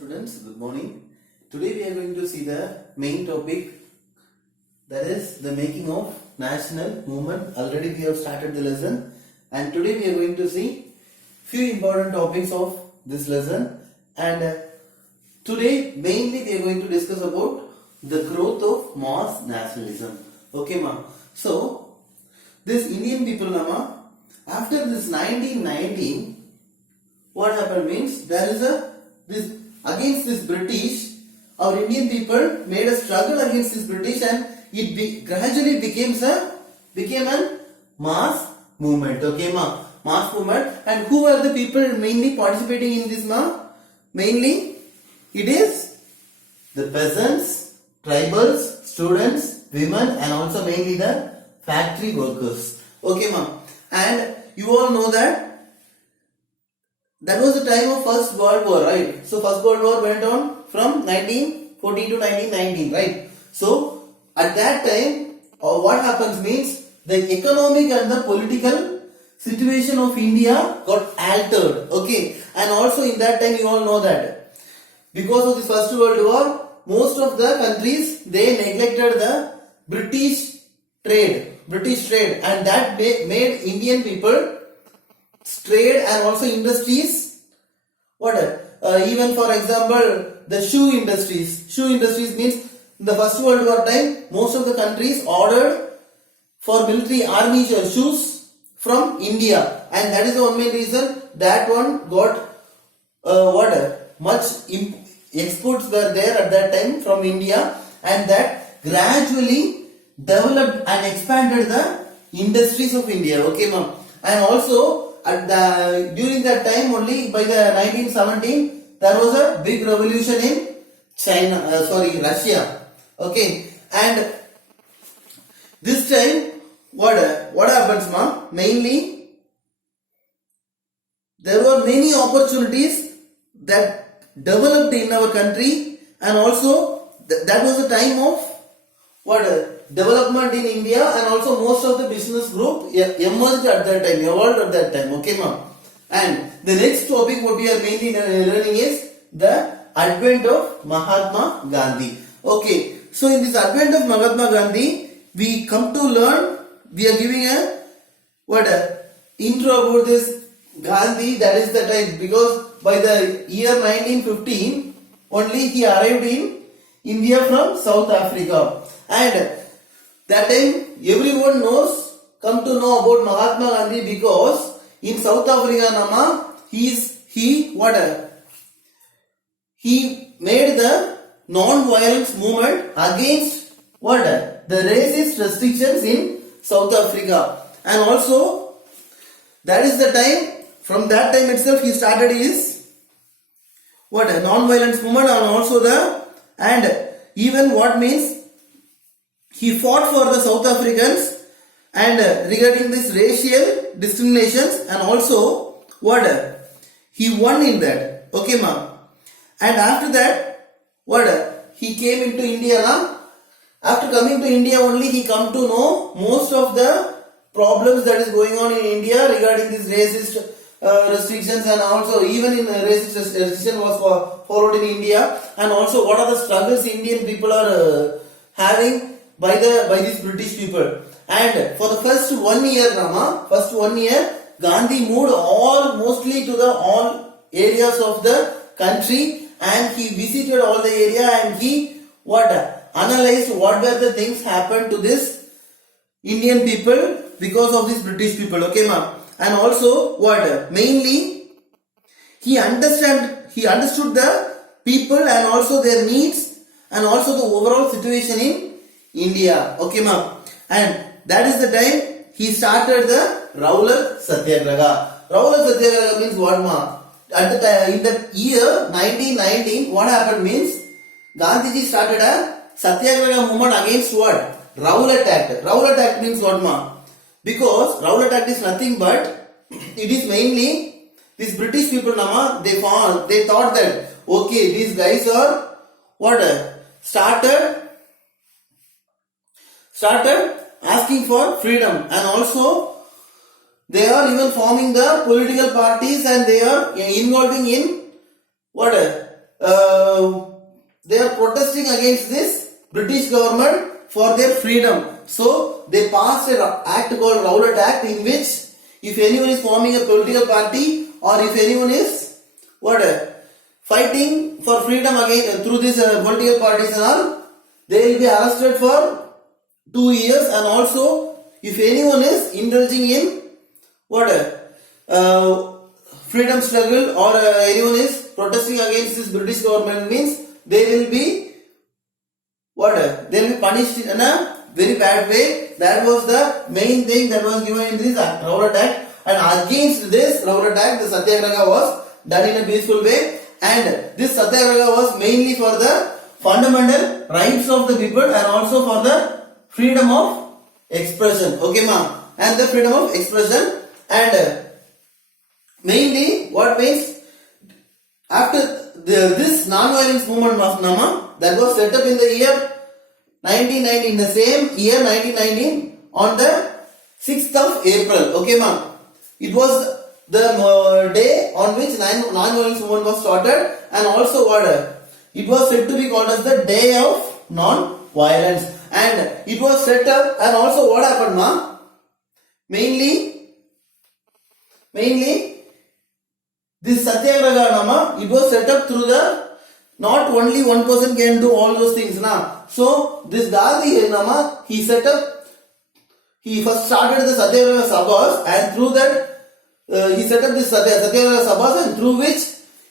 Students, good morning. Today we are going to see the main topic, that is the making of national movement. Already we have started the lesson, and today we are going to see few important topics of this lesson. And today mainly we are going to discuss about the growth of mass nationalism. Okay, ma. So this Indian people, nama, after this 1919, what happened means there is this against this British. Our Indian people made a struggle against this British, and it gradually became a mass movement. Okay, ma, mass movement. And who are the people mainly participating in this, ma? Mainly, it is the peasants, tribals, students, women, and also mainly the factory workers. Okay, ma. And you all know that was the time of First World War, right? So First World War went on from 1914 to 1919, right? So at that time, what happens means the economic and the political situation of India got altered. Okay, and also in that time you all know that because of this First World War, most of the countries they neglected the British trade, and that made Indian people trade and also industries. Even for example, the shoe industries. Shoe industries means in the First World War time, most of the countries ordered for military army shoes from India, and that is the one main reason that one got much exports were there at that time from India, and that gradually developed and expanded the industries of India. Okay, ma'am. And also during that time only, by the 1917, there was a big revolution in Russia. Okay, and this time what happens, ma? Mainly there were many opportunities that developed in our country, and also that was the time of development in India, and also most of the business group emerged at that time, evolved at that time. Okay, ma'am. And the next topic what we are mainly learning is the advent of Mahatma Gandhi. Okay, so in this advent of Mahatma Gandhi, we come to learn, we are giving a intro about this Gandhi. That is the time, because by the year 1915 only he arrived in India from South Africa, and that time everyone come to know about Mahatma Gandhi, because in South Africa, nama, he made the non-violence movement against the racist restrictions in South Africa. And also that is the time, from that time itself he started his non-violence movement, and even what means he fought for the South Africans and regarding this racial discriminations, and also he won in that. Okay, ma'am. And after that, he came into India, na? After coming to India only, he come to know most of the problems that is going on in India regarding this racist restrictions, and also even in racist restriction was followed in India, and also what are the struggles Indian people are having by these British people. And for the first 1 year, Gandhi moved mostly to all areas of the country, and he visited all the area, and he analyzed what were the things happened to this Indian people because of these British people. Okay, ma'am. And also mainly he understood the people and also their needs, and also the overall situation in India. Okay, ma'am. And that is the time he started the Rowlatt Satyagraha. Rowlatt Satyagraha means what, ma? At the time, in the year 1919, what happened means Gandhiji started a Satyagraha movement against what? Rowlatt Act. Rowlatt Act means what, ma? Because Rowlatt Act is nothing but it is mainly these British people, nama, they thought that okay, these guys are started asking for freedom, and also they are even forming the political parties, and they are involving in they are protesting against this British government for their freedom. So they passed an act called Rowlatt Act, in which if anyone is forming a political party or if anyone is fighting for freedom again through these political parties and all, they will be arrested for 2 years, and also if anyone is indulging in freedom struggle or anyone is protesting against this British government, means they will be they will be punished in a very bad way. That was the main thing that was given in this Rowlatt Act, and against this Rowlatt Act the Satyagraha was done in a peaceful way, and this Satyagraha was mainly for the fundamental rights of the people and also for the freedom of expression, okay ma, and the freedom of expression. And mainly what means, after this non-violence movement was Nama, that was set up in the year 1919, in the same year 1919, on the 6th of April, okay ma. It was the day on which non-violence movement was started, and also it was said to be called as the day of non-violence, and it was set up. And also what happened ma, mainly this Satyagraha Nama, it was set up through the, not only one person can do all those things na. So this Gandhi Nama, he set up, he first started the Satyagraha Sabhas, and through that he set up this Satyagraha Sabhas, and through which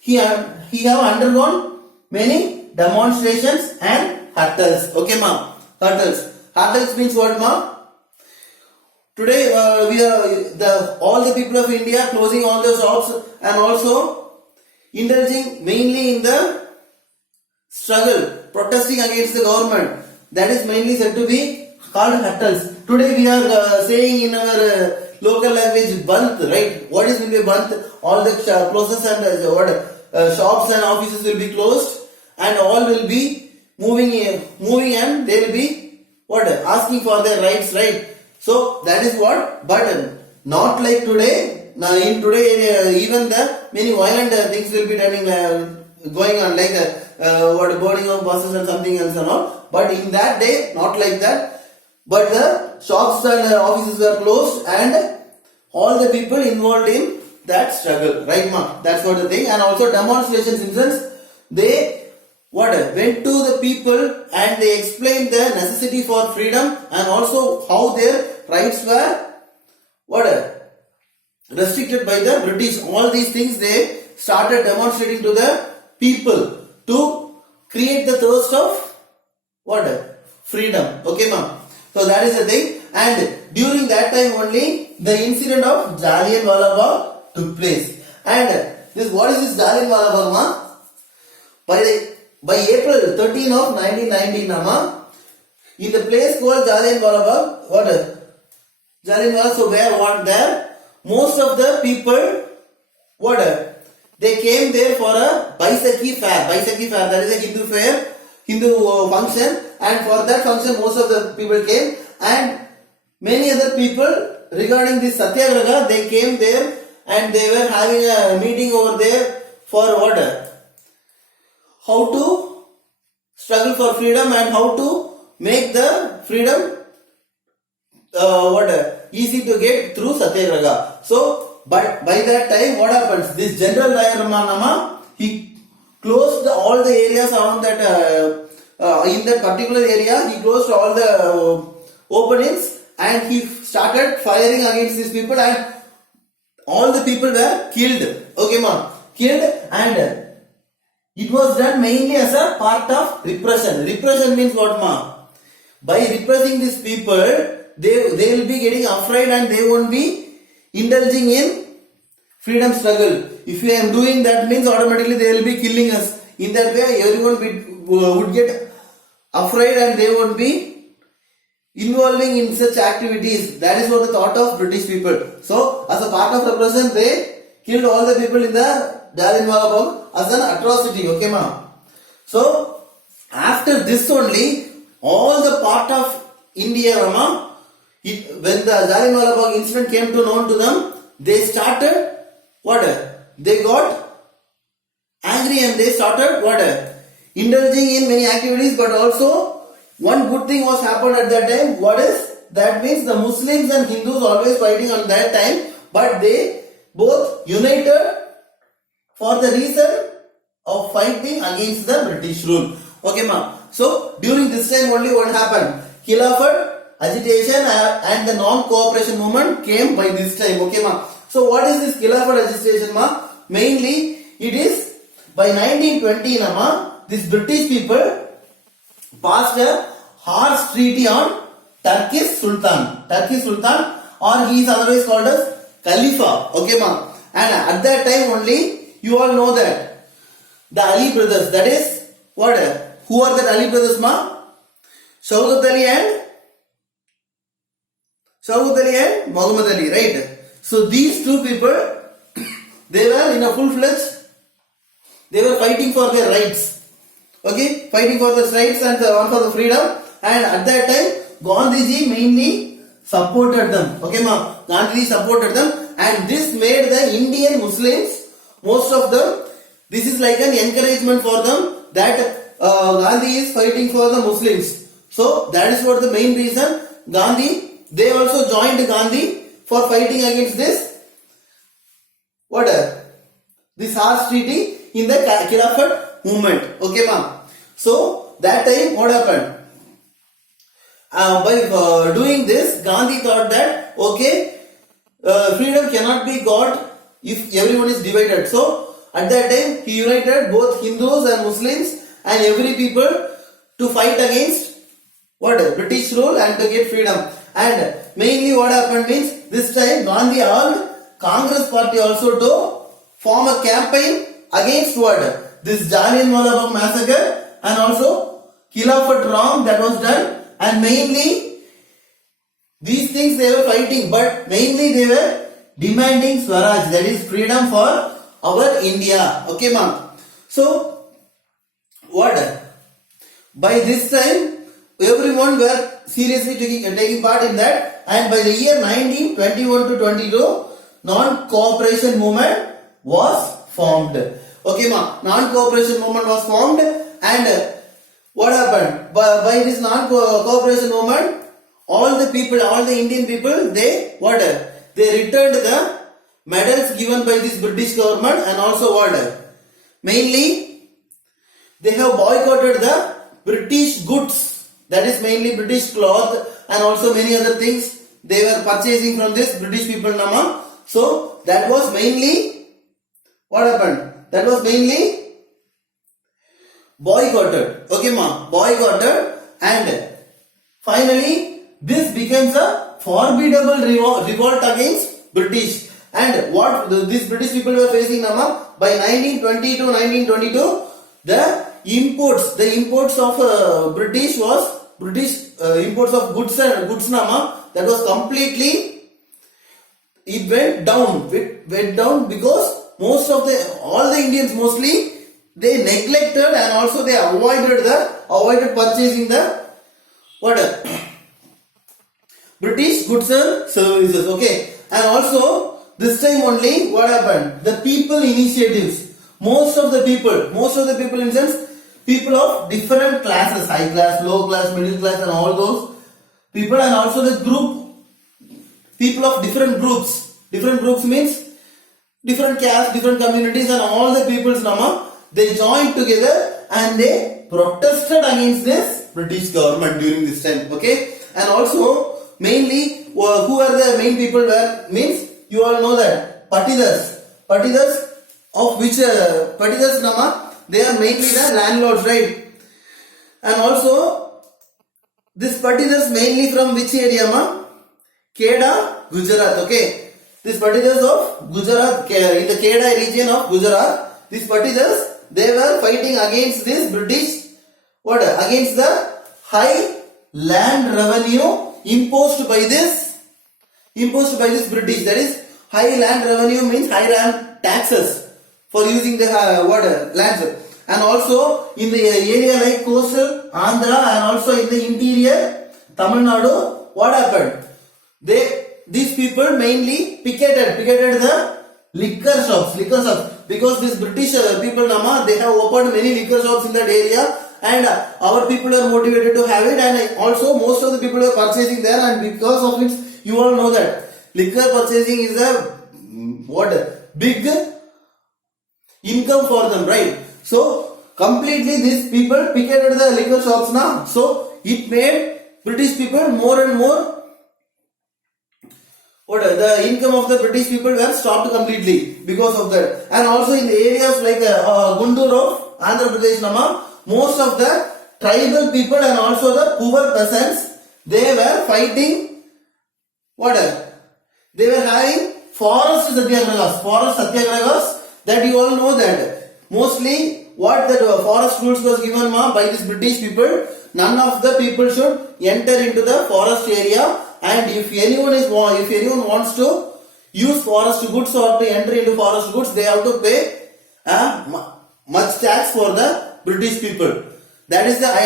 he have undergone many demonstrations and hurdles, okay ma. Hurdles means what ma? Today we are all the people of India closing all the shops and also indulging mainly in the struggle, protesting against the government. That is mainly said to be called hurdles. Today we are saying in our local language Bant, right? What is will be Bant? All the closes and shops and offices will be closed, and all will be moving and they will be asking for their rights, right? So that is what, but not like today. Now in today even the many violent things will be going on, like burning of buses and something else and all. But in that day, not like that. But the shops and offices were closed, and all the people involved in that struggle, right ma? That's what the thing. And also demonstrations, in sense they went to the people and they explained the necessity for freedom, and also how their rights were restricted by the British. All these things they started demonstrating to the people to create the thirst of freedom, okay ma'am. So that is the thing. And during that time only the incident of Jallianwala Bagh took place. And this, what is this Jallianwala Bagh ma? By April 13 of 1919 nama, in the place called Jallianwala Bagh, Jallianwala, so where there most of the people they came there for a Baisakhi fair, that is a Hindu fair, Hindu function, and for that function most of the people came, and many other people regarding this Satyagraha, they came there and they were having a meeting over there for how to struggle for freedom and how to make the freedom easy to get through Satyagraha. So, but by that time, what happens? This General Ramanama, he closed all the areas around that, in that particular area, he closed all the openings, and he started firing against these people, and all the people were killed. Okay, ma'am, killed, and it was done mainly as a part of repression. Repression means what, ma'am? By repressing these people, they will be getting afraid and they won't be indulging in freedom struggle. If we are doing that, means automatically they will be killing us. In that way, everyone would get afraid and they won't be involving in such activities. That is what the thought of British people. So, as a part of repression, they killed all the people in the Jallianwala Bagh as an atrocity. Okay, ma'am. So, after this only, all the part of India, ma'am, when the Jallianwala Bagh incident came to known to them, they started They got angry and they started what? Indulging in many activities, but also one good thing was happened at that time. What is? That means the Muslims and Hindus always fighting on that time, but they both united for the reason of fighting against the British rule. Okay, ma. So during this time only what happened? Khilafat, agitation and the non-cooperation movement came by this time. Okay, ma. So what is this Khilafat agitation, ma? Mainly it is by 1920, ma. This British people passed a harsh treaty on Turkish Sultan, or he is otherwise called as Khalifa. Okay, ma. And at that time only, you all know that the Ali brothers, that is what? Who are the Ali brothers, ma? Shaukat Ali and Muhammad Ali, right? So these two people, they were in a full-fledged, they were fighting for their rights. Okay, fighting for their rights and for the freedom. And at that time, Gandhiji mainly supported them. Okay, ma. Gandhiji supported them, and this made the Indian Muslims, most of them, this is like an encouragement for them that Gandhi is fighting for the Muslims. So that is what the main reason. Gandhi, they also joined Gandhi for fighting against this this harsh treaty in the Khilafat movement. Okay, ma'am. So that time what happened? By doing this, Gandhi thought that okay, freedom cannot be got if everyone is divided. So at that time he united both Hindus and Muslims and every people to fight against British rule and to get freedom. And mainly what happened means this time Gandhi asked Congress party also to form a campaign against this Jallianwala Bagh massacre and also Khilafat wrong that was done. And mainly these things they were fighting, but mainly they were demanding Swaraj, that is freedom for our India. Okay, ma'am. So by this time everyone were seriously taking part in that, and by the year 1921 to 22 non-cooperation movement was formed. Okay, ma'am. Non-cooperation movement was formed, and what happened? By this non-cooperation movement, all the people, all the Indian people, they they returned the medals given by this British government, and also mainly they have boycotted the British goods, that is mainly British cloth and also many other things they were purchasing from this British people, nama. So that was mainly what happened? That was mainly boycotted. Okay, ma, boycotted, and finally this becomes a formidable revolt against British. And what these British people were facing, nama, by 1920 to 1922, the imports of British imports of goods, nama, that was completely, it went down because all the Indians mostly they neglected and also they avoided purchasing the British goods and services. Okay, and also this time only what happened? The people initiatives. Most of the people in sense people of different classes, high class, low class, middle class, and all those people, and also the people of different groups. Different groups means different castes, different communities, and all the peoples, nama, they joined together and they protested against this British government during this time. Okay, and also mainly who are the main people were means you all know that Patidars of which Patidars, nama, they are mainly the landlords, right? And also this Patidars mainly from which area, ma? Kheda, Gujarat. Okay, these Patidars of Gujarat, in the Kheda region of Gujarat, these Patidars, they were fighting against this British, against the high land revenue imposed by this British. That is, high land revenue means high land taxes for using the lands. And also in the area like coastal Andhra and also in the interior Tamil Nadu, what happened? These people mainly picketed the liquor shops. because these British people Nama, they have opened many liquor shops in that area, and our people are motivated to have it, and also most of the people are purchasing there, and because of it, you all know that liquor purchasing is a big income for them, right? So completely these people picketed the liquor shops now, so it made British people more and more the income of the British people were stopped completely because of that. And also in the areas like Guntur of Andhra Pradesh Nama, most of the tribal people and also the poor peasants, they were fighting they were having forest satyagrahas, that you all know that. Mostly what the forest rules was given by these British people, none of the people should enter into the forest area, and if anyone wants to use forest goods or to enter into forest goods, they have to pay much tax for the British people. That is I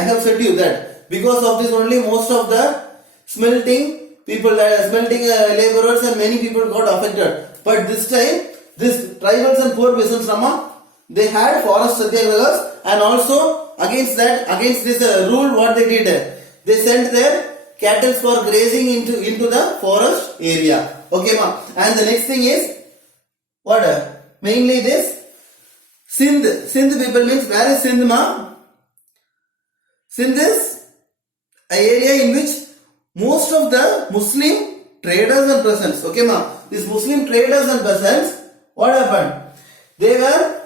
have said to you that because of this only most of the smelting people, smelting laborers and many people got affected. But this time, this tribals and poor peasants they had forest satyagrahas, and also against this rule, what they did, they sent their cattle for grazing into the forest area. Okay, ma. And the next thing is mainly this Sindh people means, where is Sindh, ma? Sindh is an area in which most of the Muslim traders and peasants, okay, ma. These Muslim traders and peasants, what happened? They were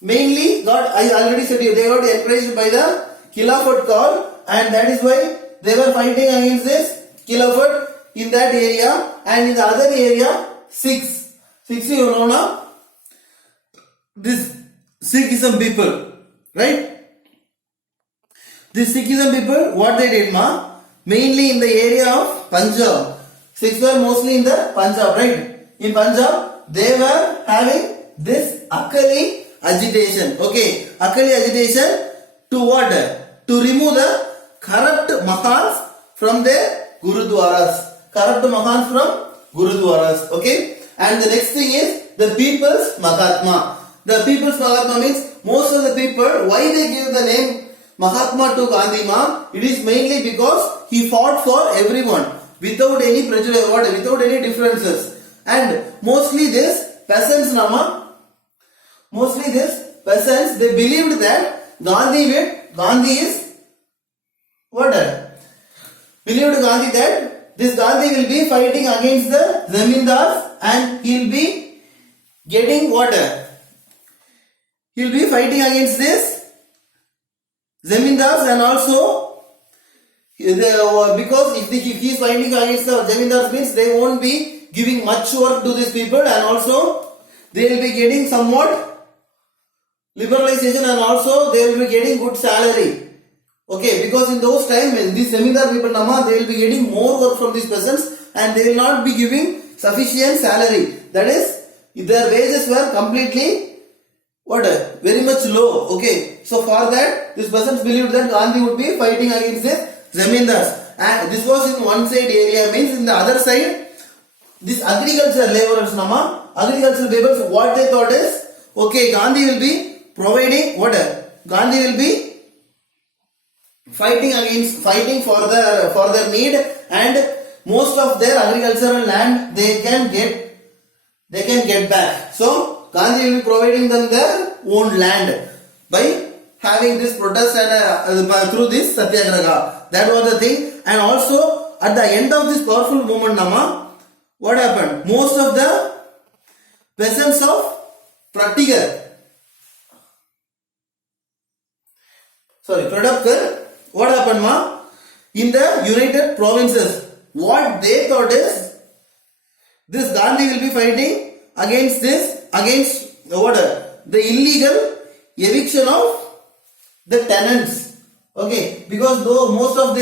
mainly I already said to you, they got encouraged by the Khilafat call, and that is why they were fighting against this Khilafat in that area. And in the other area, Sikhs, you know now, this Sikhism people, right? This Sikhism people, what they did, ma? Mainly in the area of Punjab. Sikhs were mostly in the Punjab, right? In Punjab, they were having this Akali agitation. Okay, Akali agitation to what? To remove the corrupt Mahans from their Gurudwaras. Corrupt Mahans from Gurudwaras. Okay, and the next thing is the People's Mahatma. The People's Mahatma means most of the people, why they give the name Mahatma to Gandhi, ma? It is mainly because he fought for everyone without any prejudice, without any differences. And mostly this peasants, they believed that Gandhi is believed Gandhi that this Gandhi will be fighting against the Zamindars, and he will be getting he will be fighting against this Zamindars, and also because if he is fighting against the Zamindars means they won't be giving much work to these people, and also they will be getting somewhat liberalization, and also they will be getting good salary. Okay, because in those times, these Zamindar people, they will be getting more work from these peasants, and they will not be giving sufficient salary. That is, their wages were completely very much low. Okay, so for that, these peasants believed that Gandhi would be fighting against the Zamindars, and this was in one side area. Means in the other side, this agricultural laborers, agricultural laborers, what they thought is, okay, Gandhi will be providing Gandhi will be fighting for their need, and most of their agricultural land they can get back. So Gandhi will be providing them their own land by having this protest and through this satyagraha. That was the thing. And also at the end of this powerful movement, what happened? Most of the peasants of Pratapgarh, what happened, in the United Provinces, what they thought is this Gandhi will be fighting against the illegal eviction of the tenants. Okay, because though most of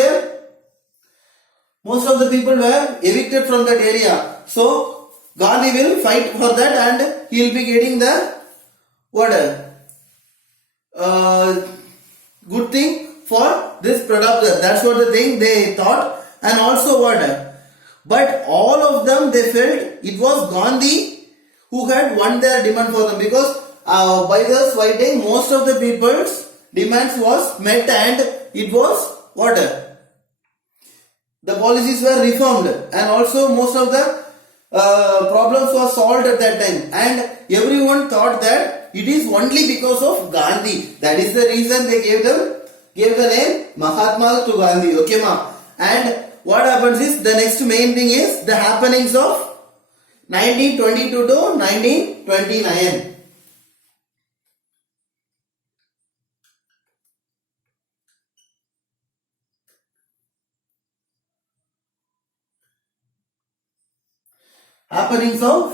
the people were evicted from that area, so Gandhi will fight for that, and he will be getting the good thing for this Pratapgarh. That's what the thing they thought. And also but all of them, they felt it was Gandhi who had won their demand for them, because by the fighting most of the people's demands was met and it was what? The policies were reformed and also most of the problems were solved at that time, and everyone thought that it is only because of Gandhi. That is the reason they gave the name Mahatma to Gandhi. Okay, ma. And what happens is, the next main thing is the happenings of 1922 to 1929. Happenings of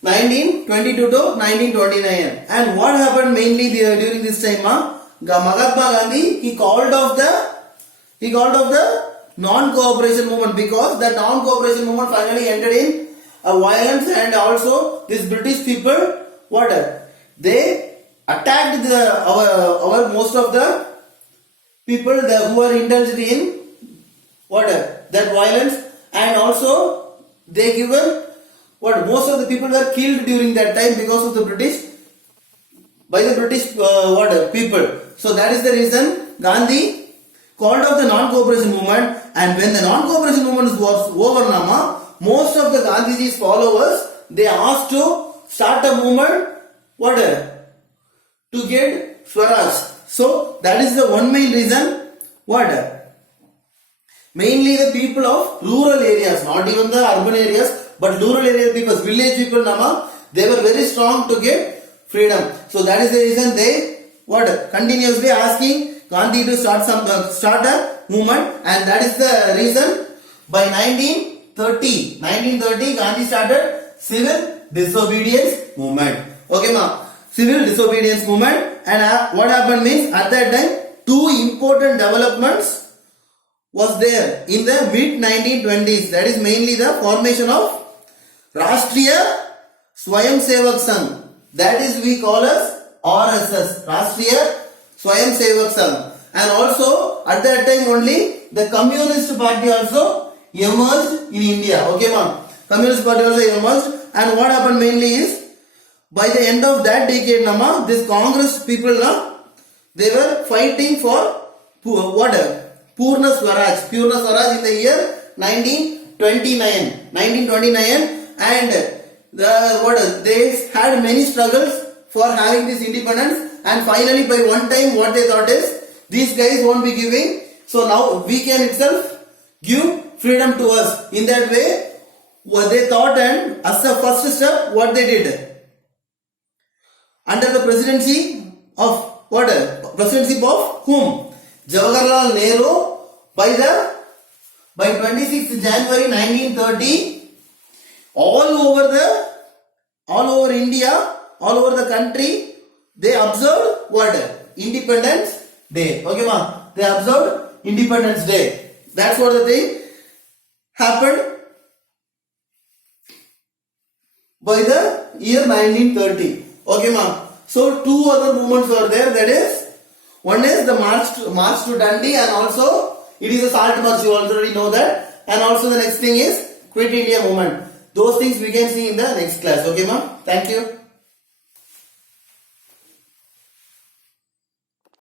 1922 to 1929. And what happened mainly during this time? Mahatma Gandhi, he called off the non-cooperation movement, because the non-cooperation movement finally ended in violence, and also these British people, they attacked our most of the people who were indulged in that violence, and also they given most of the people were killed during that time because of the British, by the British people. So that is the reason Gandhi called off the non-cooperation movement, and when the non-cooperation movement was over, most of the Gandhiji's followers, they asked to start a movement to get Swaraj. So that is the one main reason. Mainly the people of rural areas, not even the urban areas, but rural area people, village people, they were very strong to get freedom. So that is the reason they continuously asking Gandhi to start a movement, and that is the reason by 1930 Gandhi started civil disobedience movement. Okay, ma, civil disobedience movement. And what happened means, at that time two important developments was there in the mid 1920s. That is mainly the formation of Rashtriya Swayamsevak Sangh, that is we call as RSS, Rashtriya Swayamsevak Sangh. And also at that time only the Communist Party also emerged in India. Okay, ma'am, Communist Party also emerged. And what happened mainly is, by the end of that decade, this Congress people, they were fighting for Purna Swaraj in the year 1929, and they had many struggles for having this independence, and finally by one time what they thought is, these guys won't be giving, so now we can itself give freedom to us. In that way, what they thought, and as the first step, what they did, under the presidency of whom? Jawaharlal Nehru, by 26th January 1930, all over India, all over the country, they observed Independence Day. Okay, ma, they observed Independence Day. That's what the thing happened by the year 1930. Okay, ma. So two other movements were there. That is, one is the march to Dandi, and also it is a salt march. You already know that. And also the next thing is Quit India movement. Those things we can see in the next class. Okay, ma'am. Thank you.